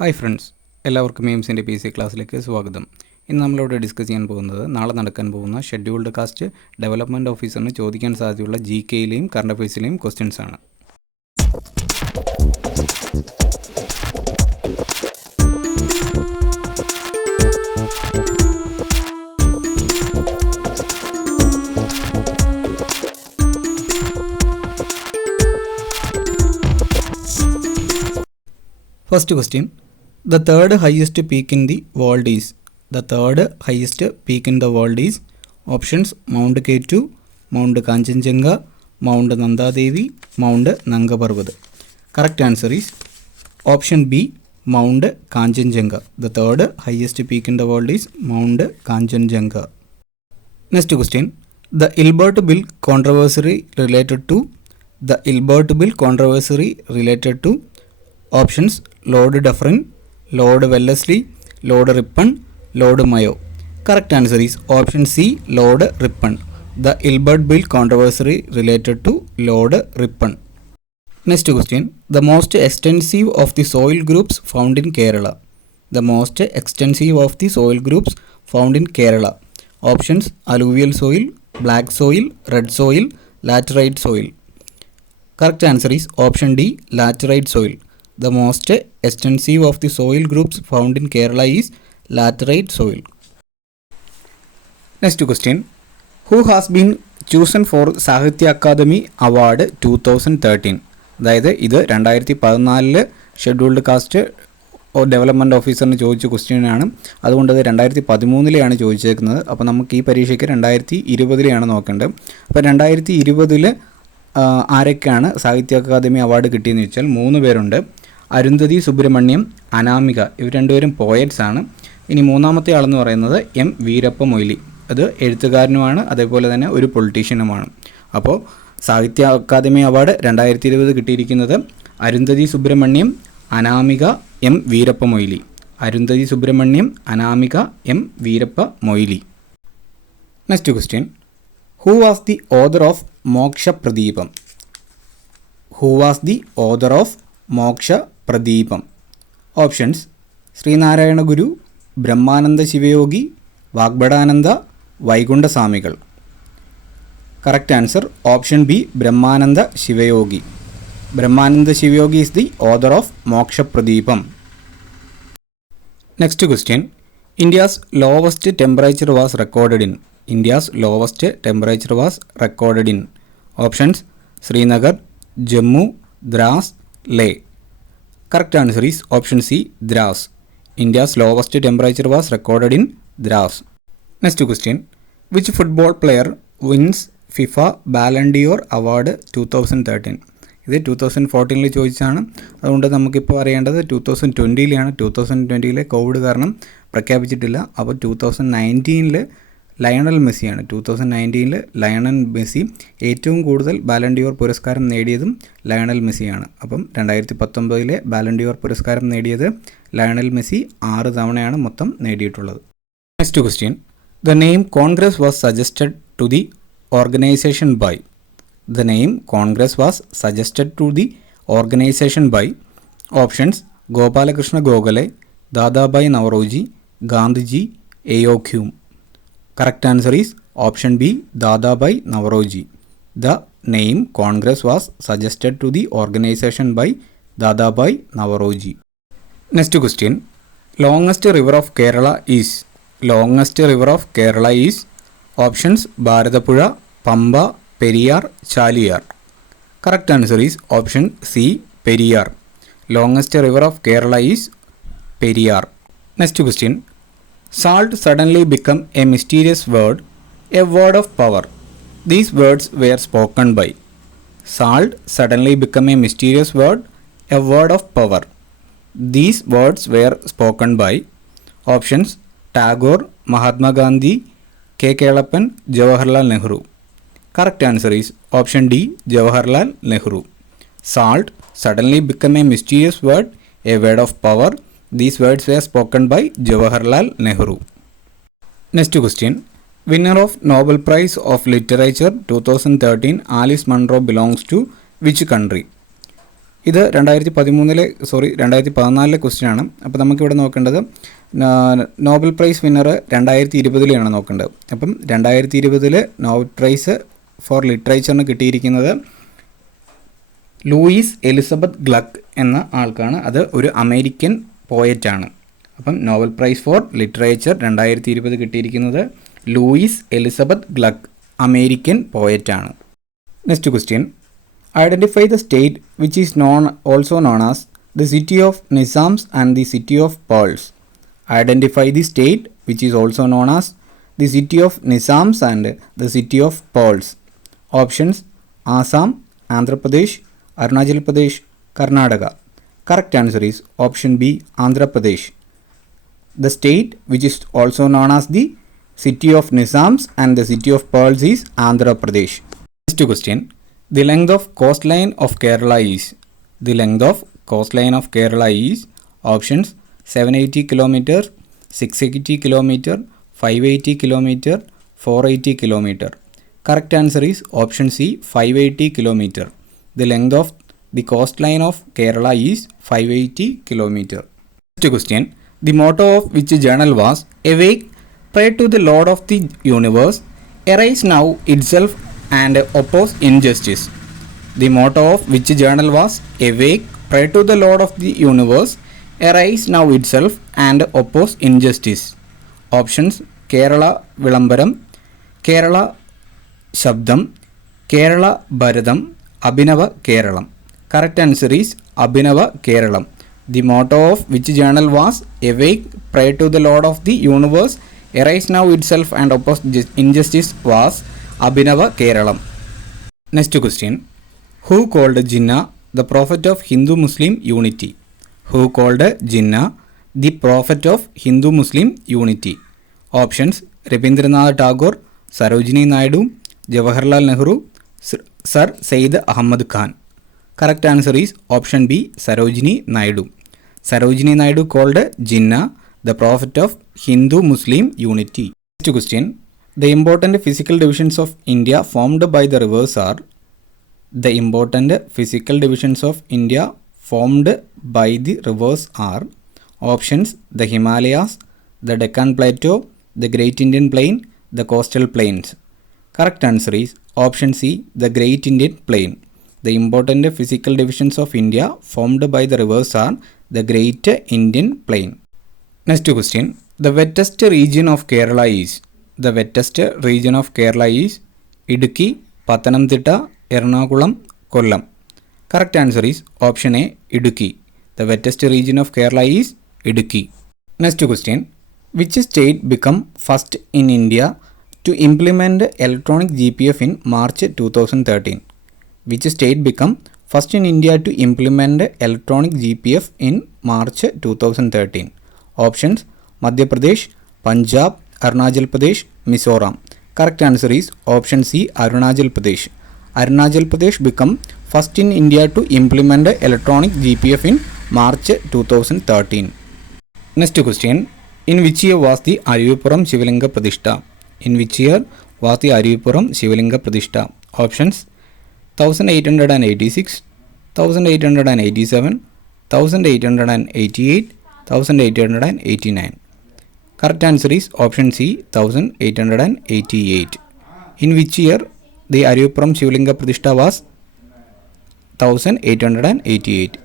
Hi friends, എല്ലാവർക്കും എയിംസിൻ്റെ PC ക്ലാസ്സിലേക്ക് സ്വാഗതം. ഇന്ന് നമ്മളിവിടെ ഡിസ്കസ് ചെയ്യാൻ പോകുന്നത് നാളെ നടക്കാൻ പോകുന്ന ഷെഡ്യൂൾഡ് കാസ്റ്റ് ഡെവലപ്മെൻറ്റ് ഓഫീസറിന് ചോദിക്കാൻ സാധ്യതയുള്ള GKയിലെയും കറണ്ട് അഫയേഴ്സിലെയും ക്വസ്റ്റ്യൻസ് ആണ്. First question. The third highest peak in the world is. The third highest peak in the world is. Options: Mount K2, Mount Kanchenjunga, Mount Nanda Devi, Mount Nanga Parvat. Correct answer is option B, Mount Kanchenjunga. The third highest peak in the world is Mount Kanchenjunga. Next question. The Ilbert Bill controversy related to. The Ilbert Bill controversy related to. Options: Lord Dufferin, Lord Wellesley, Lord Ripon, Lord Mayo. Correct answer is option C, Lord Ripon. The Ilbert Bill controversy related to Lord Ripon. Next question. The most extensive of the soil groups found in Kerala. The most extensive of the soil groups found in Kerala. Options: alluvial soil, black soil, red soil, laterite soil. Correct answer is option D, laterite soil. The most extensive of the soil groups found in Kerala is laterite soil. Next question. Who has been chosen for Sahitya Akademi Award 2013? അതായത് ഇത് 2014 scheduled caste development ഓഫീസറിന് ചോദിച്ച ക്വസ്റ്റ്യനാണ്. അതുകൊണ്ട് അത് 2013 ചോദിച്ചേക്കുന്നത്. അപ്പോൾ നമുക്ക് ഈ പരീക്ഷയ്ക്ക് 2020 നോക്കേണ്ടത്. അപ്പോൾ 2020 ആരൊക്കെയാണ് സാഹിത്യ അക്കാദമി അവാർഡ് കിട്ടിയെന്ന് വെച്ചാൽ 3 പേരുണ്ട്. അരുന്ധതി സുബ്രഹ്മണ്യം, അനാമിക, ഇവർ രണ്ടുപേരും പോയറ്റ്സ് ആണ്. ഇനി മൂന്നാമത്തെ ആളെന്ന് പറയുന്നത് M. വീരപ്പ മൊയ്ലി. അത് എഴുത്തുകാരനുമാണ്, അതേപോലെ തന്നെ ഒരു പൊളിറ്റീഷ്യനുമാണ്. അപ്പോൾ സാഹിത്യ അക്കാദമി അവാർഡ് 2020 കിട്ടിയിരിക്കുന്നത് Arundhathi Subrahmanyam, Anamika, M. Veerappa Moily. Arundhathi Subrahmanyam, Anamika, M. Veerappa Moily. Next question. Who was the author of Moksha Pradeepam? Who was the author of Moksha Pradeepam? Options: Sree Narayana Guru, Brahmananda Sivayogi, Vagbhatananda, Vaikunda Swamikal. Correct answer option B, Brahmananda Sivayogi. Brahmananda Sivayogi is the author of Moksha Pradeepam. Next question. India's lowest temperature was recorded in. India's lowest temperature was recorded in. Options: Srinagar, Jammu, Dras, Leh. Correct answer is option C, Dras. India's lowest temperature was recorded in Dras. Next question. Which football player wins FIFA Ballon d'Or Award 2013? ഇത് 2014 ചോദിച്ചാണ്. അതുകൊണ്ട് നമുക്കിപ്പോൾ അറിയേണ്ടത് 2020 2020 Covid കാരണം പ്രഖ്യാപിച്ചിട്ടില്ല. അപ്പോൾ 2019 Lionel മെസ്സിയാണ്. 2019 Lionel Messi ഏറ്റവും കൂടുതൽ ബാലൻ ഡിയോർ പുരസ്കാരം നേടിയതും ലയണൽ മെസ്സിയാണ്. അപ്പം 2019 ബാലൻ ഡിയോർ പുരസ്കാരം നേടിയത് ലയണൽ മെസ്സി 6 തവണയാണ് മൊത്തം നേടിയിട്ടുള്ളത്. Next question. The name Congress was suggested to the organisation by. The name Congress was suggested to the organisation by. Options: Gopalakrishna Gokhale, Dadabhai Naoroji, Gandhiji, A O Hume. Correct answer is option B, Dadabhai Navroji. The name Congress was suggested to the organization by Dadabhai Navroji. Next question. Longest river of Kerala is. Longest river of Kerala is. Options: Bharatapuzha, Pamba, Periyar, Chaliyar. Correct answer is option C, Periyar. Longest river of Kerala is Periyar. Next question. Salt suddenly became a mysterious word, a word of power. These words were spoken by. Salt suddenly became a mysterious word, a word of power. These words were spoken by. Options: Tagore, Mahatma Gandhi, K. Kelappan, Jawaharlal Nehru. Correct answer is option D, Jawaharlal Nehru. Salt suddenly became a mysterious word, a word of power. These words were spoken by Jawaharlal Nehru. Next question. Winner of Nobel Prize of Literature 2013 Alice Munro belongs to which country? ഇത് 2014 question ആണ്. അപ്പോൾ നമുക്കിവിടെ നോക്കേണ്ടത് Nobel prize winner 2020 നോക്കേണ്ടത്. അപ്പം 2020 Nobel prize four ലിറ്ററേച്ചറിന് കിട്ടിയിരിക്കുന്നത് Louise Elizabeth ഗ്ലക്ക് എന്ന ആൾക്കാണ്. അത് ഒരു അമേരിക്കൻ പോയറ്റാണ്. അപ്പം നോബൽ പ്രൈസ് ഫോർ ലിറ്ററേച്ചർ 2020 കിട്ടിയിരിക്കുന്നത് ലൂയിസ് എലിസബത്ത് ഗ്ലക്ക്, അമേരിക്കൻ പോയറ്റാണ്. Next question, identify the state which is also known as the city of Nizams and the city of pearls. Identify the state which is also known as the city of Nizams and the city of pearls. Options: Assam, Andhra Pradesh, Arunachal Pradesh, Karnataka. Correct answer is option B, Andhra Pradesh. The state which is also known as the city of Nizams and the city of pearls is Andhra Pradesh. Next question, the length of coastline of Kerala is. The length of coastline of Kerala is options: 780 km, 680 km, 580 km, 480 km. Correct answer is option C, 580 km. The length of the coastline of Kerala is 580 km. Next question, the motto of which journal was "Awake, pray to the Lord of the universe, arise now itself and oppose injustice." The motto of which journal was "Awake, pray to the Lord of the universe, arise now itself and oppose injustice." Options: Kerala Vilambaram, Kerala Shabdam, Kerala Bharadam, Abhinava Keralam. Correct answer is Abhinava Keralam. The motto of which journal was "Awake, pray to the Lord of the universe, arise now itself and oppose injustice" was Abhinava Keralam. Next question, who called Jinnah the prophet of Hindu-Muslim unity? Who called Jinnah the prophet of Hindu-Muslim unity? Options: Rabindranath Tagore, Sarojini Naidu, Jawaharlal Nehru, Sir Syed Ahmad Khan. Correct answer is option B, Sarojini Naidu. Sarojini Naidu called Jinnah the prophet of Hindu-Muslim unity. Next question, the important physical divisions of India formed by the rivers are. The important physical divisions of India formed by the rivers are. Options: the Himalayas, the Deccan Plateau, the Great Indian Plain, the coastal plains. Correct answer is option C, the Great Indian Plain. The important physical divisions of India formed by the rivers are the Great Indian Plain. Next question, the wettest region of Kerala is. The wettest region of Kerala is Idukki, Pathanamthitta, Ernakulam, Kollam. Correct answer is option A, Idukki. The wettest region of Kerala is Idukki. Next question, which state became first in India to implement electronic GPF in March 2013? Which state became first in India to implement electronic GPF in March 2013? Options: Madhya Pradesh, Punjab, Arunachal Pradesh, Mizoram. Correct answer is option C, Arunachal Pradesh. Arunachal Pradesh became first in India to implement electronic GPF in March 2013. Next question, in which year was the Arivipuram Shivalinga Pradishta? In which year was the Arivipuram Shivalinga Pradishta? Options: 1886, 1887, 1888, 1889. Correct answer is option C, 1888. In which year the Arivipuram Shivalinga Pradishta was? 1888.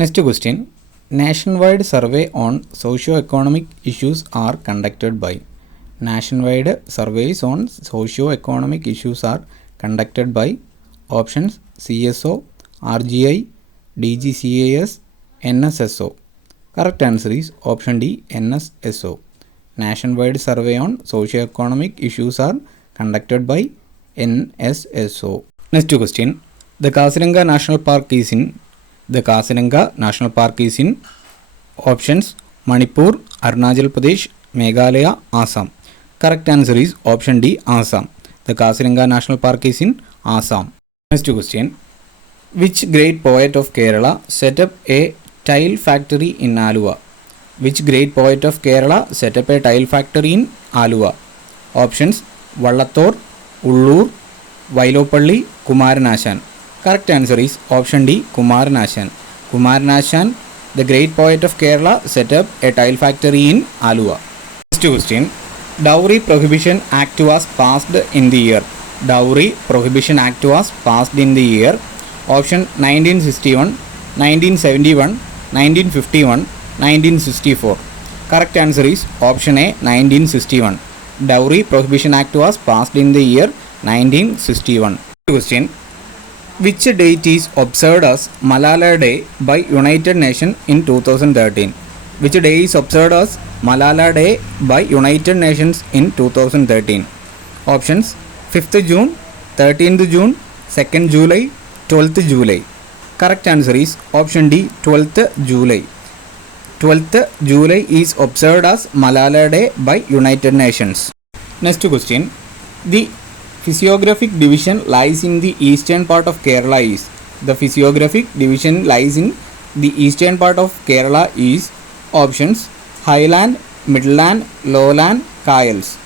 Next question, nationwide survey on socio-economic issues are conducted by. Nationwide surveys on socio-economic issues are conducted by. Options: CSO, RGI, DGCAS, NSSO. Correct answer is option D, NSSO. Nationwide survey on socio-economic issues are conducted by NSSO. Next question, the Kaziranga National Park is in. The Kaziranga National Park is in. Options: Manipur, Arunachal Pradesh, Meghalaya, Assam. Correct answer is option D, Assam. The Kaziranga National Park is in Assam. Next question, which great poet of Kerala set up a tile factory in Aluva? Which great poet of Kerala set up a tile factory in Aluva? Options: Vallathor, Ullur, Vailopalli, Kumaranashan. Correct answer is option D, Kumaranashan. Kumaranashan, the great poet of Kerala, set up a tile factory in Alua. Next question. Dowry Prohibition Act was passed in the year. Dowry Prohibition Act was passed in the year. Option 1961, 1971, 1951, 1964. Correct answer is option A, 1961. Dowry Prohibition Act was passed in the year 1961. Question. Which date is observed as Malala Day by United Nations in 2013? Which day is observed as Malala Day by United Nations in 2013? Options 5th June, 13th June, 2nd July, 12th July. Correct answer is option D, 12th July. 12th July is observed as Malala Day by United Nations. Next question. The physiographic division lies in the eastern part of Kerala is. The physiographic division lies in the eastern part of Kerala is. Options Highland, Midland, Lowland, Kayals.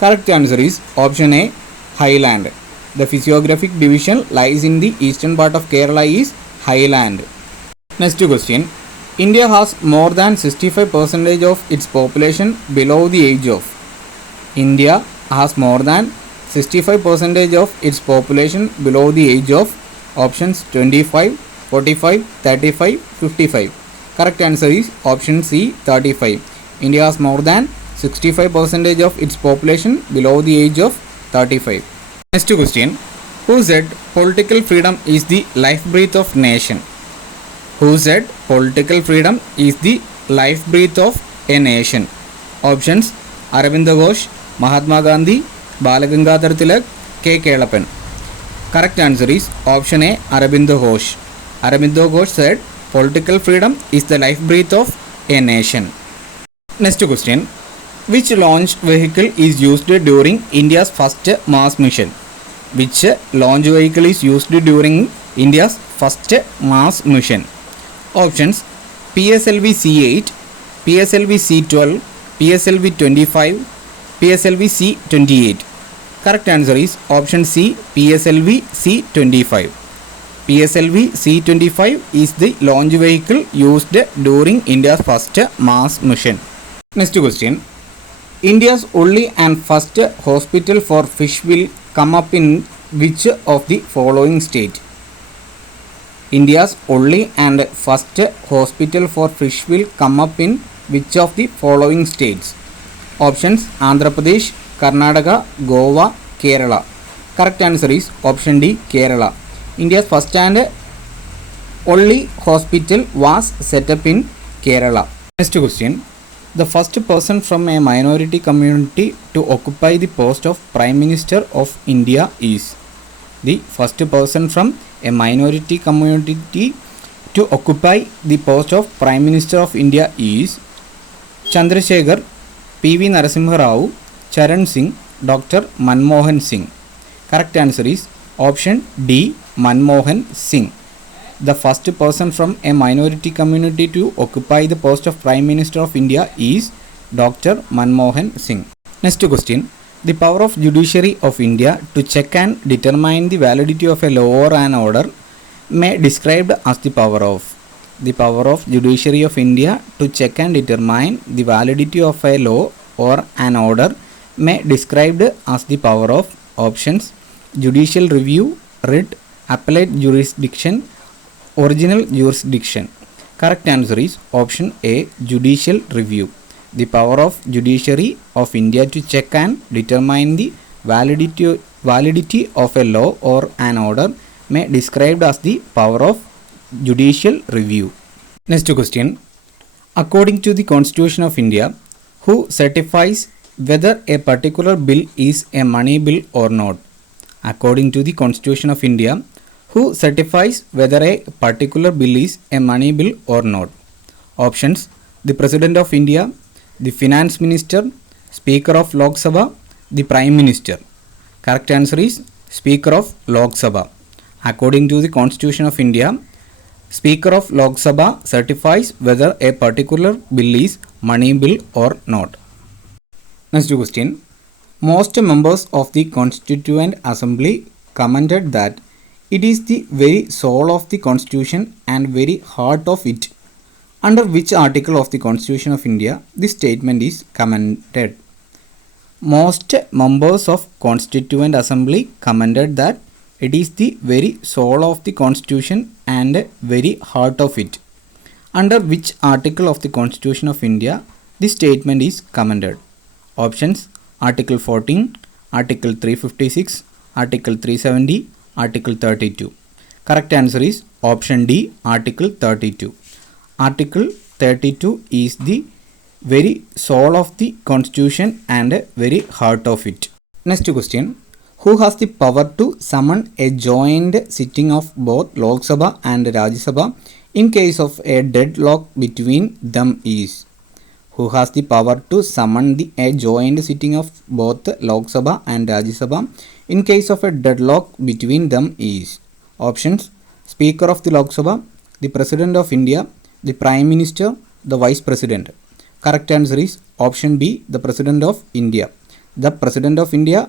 Correct answer is option A, Highland. The physiographic division lies in the eastern part of Kerala is Highland. Next question. India has more than 65% of its population below the age of. India has more than 65% of its population below the age of. Options 25, 45, 35, 55. Correct answer is option C, 35. India has more than 65% of its population below the age of 35. Next question. Who said political freedom is the life breath of nation? Who said political freedom is the life breath of a nation? Options Aravinda Ghosh, Mahatma Gandhi, Balagangadhar Tilak, K. Kelappan. Correct answer is option A, Aravinda Ghosh. Aravinda Ghosh said political freedom is the life breath of a nation. Next question. Which launch vehicle is used during India's first Mars mission? Which launch vehicle is used during India's first Mars mission? Options PSLV C8, PSLV C12, PSLV 25, PSLV C28. Correct answer is option C, PSLV C25. PSLV C25 is the launch vehicle used during India's first Mars mission. Next question. India's only and first hospital for fish will come up in which of the following state? India's only and first hospital for fish will come up in which of the following states? Options Andhra Pradesh, Karnataka, Goa, Kerala. Correct answer is option D, Kerala. India's first and only hospital was set up in Kerala. Next question. The first person from a minority community to occupy the post of Prime Minister of India is. The first person from a minority community to occupy the post of Prime Minister of India is Chandrasekhar, P.V. Narasimha Rao, Charan Singh, Dr. Manmohan Singh. Correct answer is option D, Manmohan Singh. The first person from a minority community to occupy the post of Prime Minister of India is Dr. Manmohan Singh. Next question. The power of judiciary of India to check and determine the validity of a law or an order may described as the power of. The power of judiciary of India to check and determine the validity of a law or an order may described as the power of. Options judicial review, writ, appellate jurisdiction, original jurisdiction. Correct answer is option A, judicial review. The power of judiciary of India to check and determine the validity of a law or an order may described as the power of judicial review. Next question. According to the Constitution of India, who certifies whether a particular bill is a money bill or not? According to the Constitution of India, who certifies whether a particular bill is a money bill or not? Options the President of India, the Finance Minister, Speaker of Lok Sabha, the Prime Minister. Correct answer is Speaker of Lok Sabha. According to the Constitution of India, Speaker of Lok Sabha certifies whether a particular bill is money bill or not. Next question. Most members of the Constituent Assembly commented that It is the very soul of the Constitution and very heart of it. Under which article of the Constitution of India this statement is commented? Most members of Constituent Assembly commented that it is the very soul of the Constitution and very heart of it. Under which article of the Constitution of India this statement is commented? Options: Article 14, Article 356, Article 370, Article 32. Correct answer is option D, Article 32. Article 32 is the very soul of the Constitution and very heart of it. Next question. Who has the power to summon a joint sitting of both Lok Sabha and Rajya Sabha in case of a deadlock between them is? Who has the power to summon a joint sitting of both Lok Sabha and Rajya Sabha in case of a deadlock between them is? Options: Speaker of the Lok Sabha, the President of India, the Prime Minister, the Vice President. Correct answer is option B, the President of India. The President of India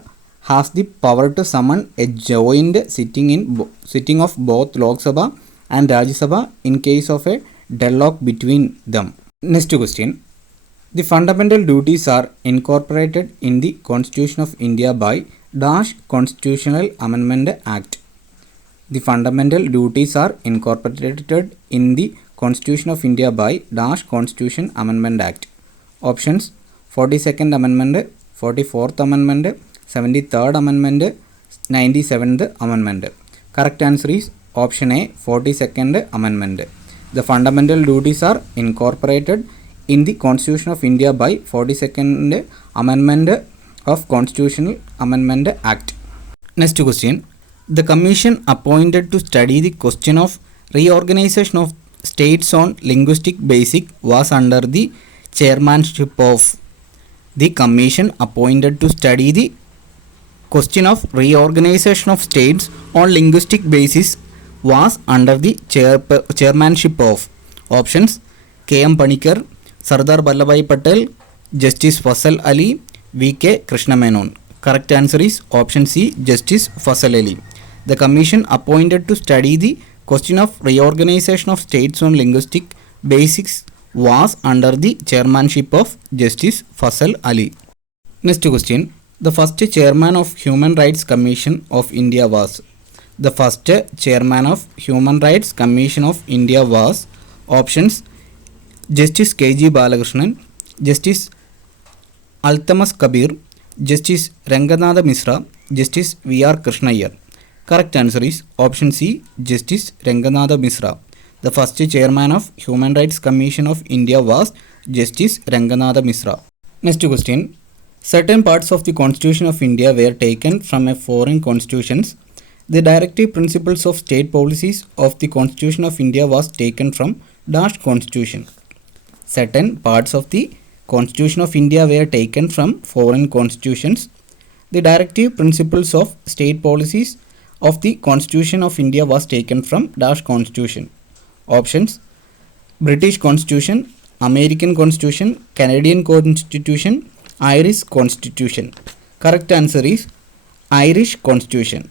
has the power to summon a joint sitting of both Lok Sabha and Rajya Sabha in case of a deadlock between them. Next question. The fundamental duties are incorporated in the Constitution of India by dash Constitutional Amendment Act. The fundamental duties are incorporated in the Constitution of India by dash Constitution Amendment Act. Options: 42nd Amendment, 44th Amendment, 73rd Amendment, 97th Amendment. Correct answer is option A, 42nd Amendment. The fundamental duties are incorporated in the Constitution of India by 42nd Amendment of Constitutional Amendment Act. Next question. The commission appointed to study the question of reorganization of states on linguistic basis was under the chairmanship of. The commission appointed to study the question of reorganization of states on linguistic basis was under the chairmanship of. Options: K.M. Panikkar, Sardar Vallabhbhai Patel, Justice Fasal Ali, V.K. Krishna Menon. Correct answer is option C, Justice Fasal Ali. The commission appointed to study the question of reorganization of states on linguistic basis was under the chairmanship of Justice Fasal Ali. Next question. The first chairman of Human Rights Commission of India was. The first chairman of Human Rights Commission of India was. Options: Justice K.G. Balakrishnan, Justice Altamas Kabir, Justice Ranganatha Misra, Justice V.R. Krishnaiyer. Correct answer is option C, Justice Ranganatha Misra. The first chairman of Human Rights Commission of India was Justice Ranganatha Misra. Next question. Certain parts of the Constitution of India were taken from a foreign constitutions. The directive principles of state policies of the Constitution of India was taken from dash constitution. Certain parts of the Constitution of India were taken from foreign constitutions. The directive principles of state policies of the Constitution of India was taken from dash constitution. Options: British Constitution, American Constitution, Canadian Constitution, Irish Constitution. Correct answer is Irish Constitution.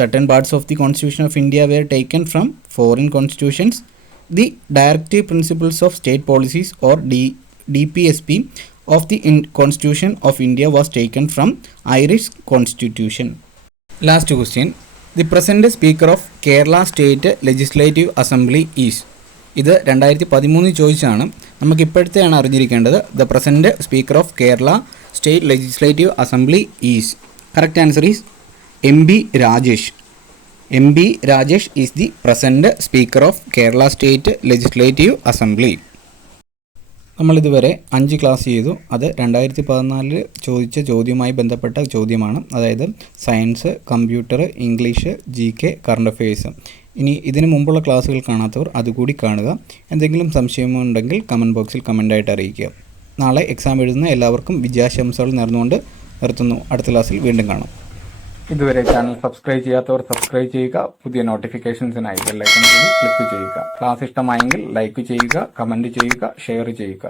Certain parts of the Constitution of India were taken from foreign constitutions. The directive principles of state policies or DPSP of the Constitution of India was taken from Irish Constitution. Last question. The present Speaker of Kerala State Legislative Assembly is. ഇത് 2013 ചോദിച്ചാണ്. നമുക്ക് ഇപ്പോഴത്തെയാണ് അറിഞ്ഞിരിക്കേണ്ടത്. The present speaker of Kerala state legislative assembly is. Correct answer is M.B. Rajesh. M.B. Rajesh is the present Speaker of Kerala State Legislative Assembly. നമ്മളിതുവരെ 5 class ചെയ്തു. അത് 2014 ചോദിച്ച ചോദ്യവുമായി ബന്ധപ്പെട്ട ചോദ്യമാണ്. അതായത് science, computer, English, GK, current affairs. ഇനി ഇതിനു മുമ്പുള്ള ക്ലാസ്സുകൾ കാണാത്തവർ അതുകൂടി കാണുക. എന്തെങ്കിലും സംശയമുണ്ടെങ്കിൽ കമൻറ്റ് ബോക്സിൽ കമൻ്റായിട്ട് അറിയിക്കുക. നാളെ എക്സാം എഴുതുന്ന എല്ലാവർക്കും വിജയാശംസകൾ നേർന്നുകൊണ്ട് നിർത്തുന്നു. അടുത്ത ക്ലാസ്സിൽ വീണ്ടും കാണാം. ഇതുവരെ ചാനൽ സബ്സ്ക്രൈബ് ചെയ്യാത്തവർ സബ്സ്ക്രൈബ് ചെയ്യുക. പുതിയ നോട്ടിഫിക്കേഷൻസിനായി ബെൽ ഐക്കൺ കൂടി ക്ലിക്ക് ചെയ്യുക. ക്ലാസ് ഇഷ്ടമായെങ്കിൽ ലൈക്ക് ചെയ്യുക, കമൻറ്റ് ചെയ്യുക, ഷെയർ ചെയ്യുക.